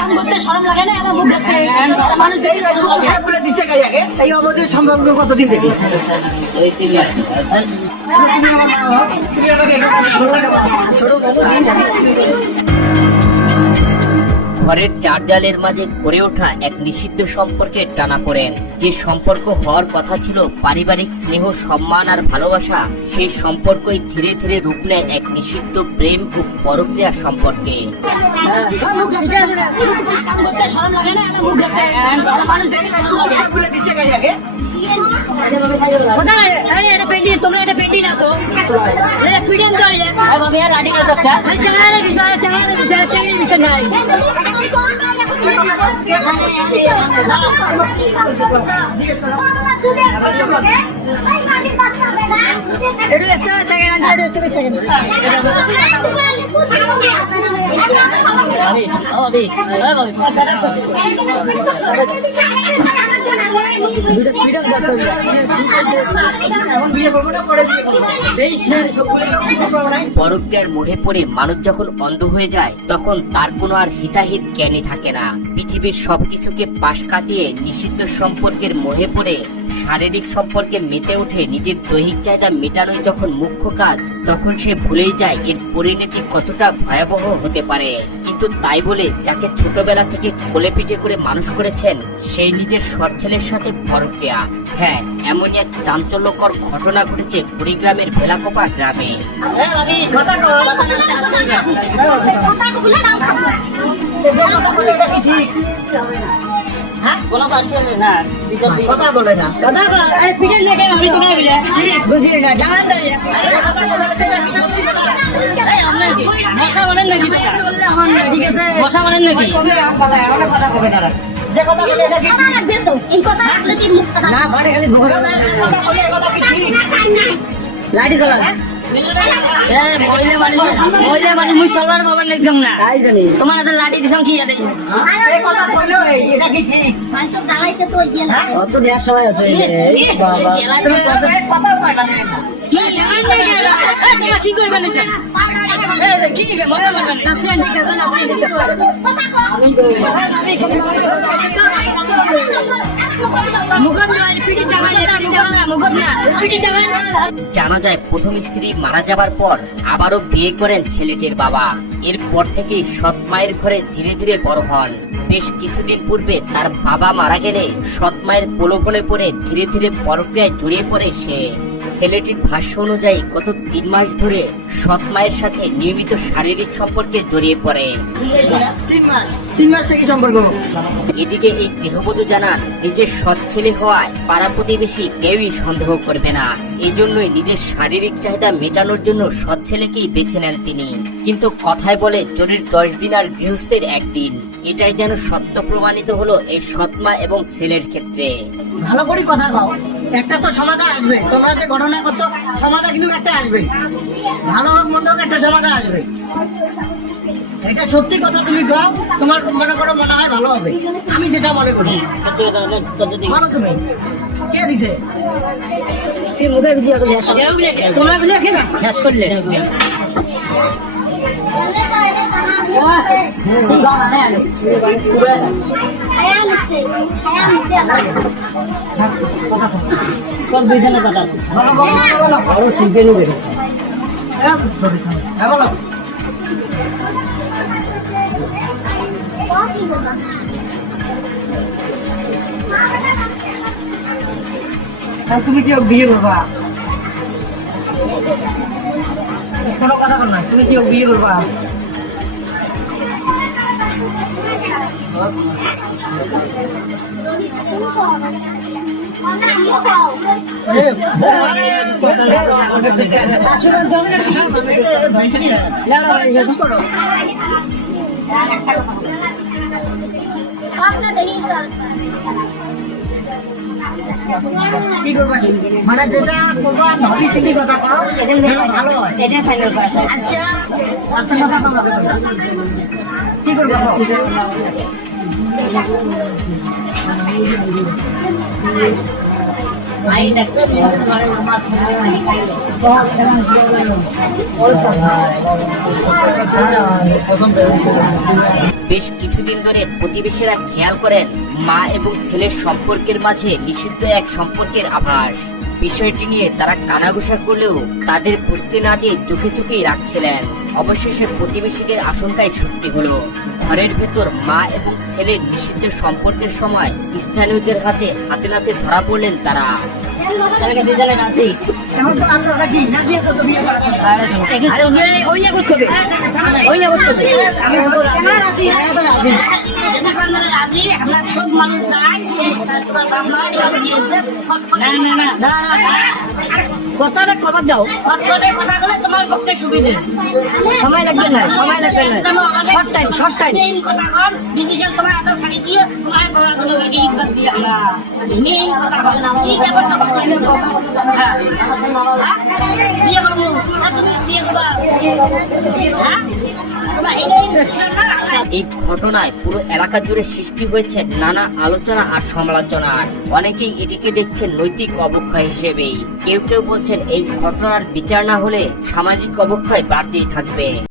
কাম করতে শরম লাগে না, এলা মুখ দেখতে মানুষ দেখে বলে দিছে গাইয়াকে এই অবধি সম্পর্ক কতদিন থেকে ছোট ঘরের চার দেয়ালের মাঝে গড়ে ওঠা এক নিষিদ্ধ সম্পর্কের টানাপোড়েন, যে সম্পর্ক হওয়ার কথা ছিল পারিবারিক স্নেহ, সম্মান আর ভালোবাসা, সেই সম্পর্কই ধীরে ধীরে রূপ নেয় এক নিষিদ্ধ প্রেম ও পরক্রিয়া সম্পর্কে। কাম করতে শরম লাগে না, এলা মুখ দেখতে মানুষ দেখে বলে দিছে গাইয়াকে তোমরা একটা পেটি না তো পিড়েন তো লাঠি নাই পরক্রিয়ার মোহে পড়ে মানুষ যখন অন্ধ হয়ে যায় তখন তার কোনো আর হিতাহিত জ্ঞানই থাকে না। পৃথিবীর সবকিছুকে পাশ কাটিয়ে নিষিদ্ধ সম্পর্কের মোহে পড়ে শারীরিক সম্পর্কে মেতে উঠে নিজের দৈহিক চাহিদা মেটানোই যখন মুখ্য কাজ, তখন সে ভুলেই যায় এর পরিণতি কতটা ভয়াবহ হতে পারে। কিন্তু তাই বলে যাকে ছোটবেলা থেকে কোলে পিঠে করে মানুষ করেছেন সেই নিজের সৎ ছেলের সাথে পরক্রিয়া। হ্যাঁ, এমনই এক চাঞ্চল্যকর ঘটনা ঘটেছে কুড়িগ্রামের ভেলাকোপা গ্রামে। কথা বলে না পিঠের লেগে আমি তো নাই বলে বুঝি না জানান মশা বলেন নাকি মশা বলেন নাকি কথা কবে তারা যে কথা বলে এটা কি তো এই কথা বলে কি মুখ না বাড়ি খালি ভুগো লাঠি চালা মহিলা মানুষ মুই চলবার বাবার একদম না তাই জানি তোমার হাতে লাঠি দিছাম কি আরে এই কথা কইলো এটা কি ঠিক মানুষ গালাইতে তো ইয়ে না অত দেয়ার সময় আছে বাবা তুমি কথা কয় না কি করবে না কি কি মজা লাগবে না সেন দিকে না সেন দিকে কথা কও জানা যায় প্রথম স্ত্রী মারা যাবার পর আবারও বিয়ে করেন ছেলেটির বাবা। এরপর থেকে সৎ মায়ের ঘরে ধীরে ধীরে বড় হন। বেশ কিছুদিন পূর্বে তার বাবা মারা গেলে সৎ মায়ের প্রলোভনে পড়ে ধীরে ধীরে পরক্রিয়ায় জড়িয়ে পড়ে সে। ছেলেটির ভাষ্য অনুযায়ী গত 3 মাস ধরে সৎ মায়ের সাথে নিয়মিত শারীরিক সম্পর্কে জড়িয়ে পড়ে। 3 মাস থেকে সম্পর্ক। এদিকে এই গৃহবধূ জানান নিজের সৎ ছেলে হওয়ায় পাড়া প্রতিবেশী কেউই সন্দেহ করবে না, এই জন্যই নিজের শারীরিক চাহিদা মেটানোর জন্য সৎ ছেলেকেই বেছে নেন তিনি। কিন্তু কথায় বলে চোরের 10 দিন আর গৃহস্থের 1 দিন, এটাই যেন সত্য প্রমাণিত হলো এই সৎমা এবং ছেলের ক্ষেত্রে। ভালো করে কথা কও, একটা তো সমাধান আসবে। তোমরা যে ঘটনা করছো সমাধান কিন্তু একটা আসবে, ভালো হোক মন্দ হোক একটা সমাধান আসবে। এটা সত্যি কথা তুমি গাও, তোমার মনে করো মনে হয় ভালো হবে। আমি যেটা মনে করি বলো তুমি কে দিছে মুখের ভিডিও তোমরা বুঝে খেয়ে শেষ করলে তুমি কি বিয়ে করবা? কোনো কথা বল না, তুমি কি বিয়ে করবা? কি করবা? মানে যেটা করবা ভাবি চিন্তি কথা কও, ভালো হয়। আজকে আচ্ছা কথা কও, কি করবা? বেশ কিছুদিন ধরে প্রতিবেশীরা খেয়াল করেন মা এবং ছেলের সম্পর্কের মাঝে নিষিদ্ধ এক সম্পর্কের আভাস। বিষয়টি নিয়ে তারা কানাঘুষা করলেও তাদের বুঝতে না দিয়ে চোখে চোখেই রাখছিলেন। অবশেষে প্রতিবেশীদের আশঙ্কায় সত্যি হলো। ঘরের ভেতর মা এবং ছেলের নিষিদ্ধ সম্পর্কের সময় স্থানীয়দের হাতে হাতে নাতে ধরা পড়লেন তারা। এখন তো আছো নাকি রাজি আছো তো বিয়ে করার জন্য? আমি তো রাজি, আমি তো রাজি। কথাটা খবর দাও, তোমার পক্ষে সুবিধে সময় লাগবে না, সময় লাগবে না, short time, short time. Decision তোমার হাতে ছাড়ি দিয়ে তোমার পড়াশোনা এই বাদ দিয়ে আমরা মেইন কথা বল না এই যে বলতো হ্যাঁ বিয়ে করবো তুমি বিয়ে করবা হ্যাঁ তোমরা এই ডিসিশনটা এই ঘটনায় পুরো এলাকা জুড়ে সৃষ্টি হয়েছে নানা আলোচনা আর সমালোচনার। অনেকেই এটিকে দেখছেন নৈতিক অবক্ষয় হিসেবেই। কেউ কেউ বলছেন এই ঘটনার বিচার না হলে সামাজিক অবক্ষয় বাড়তেই থাকবে।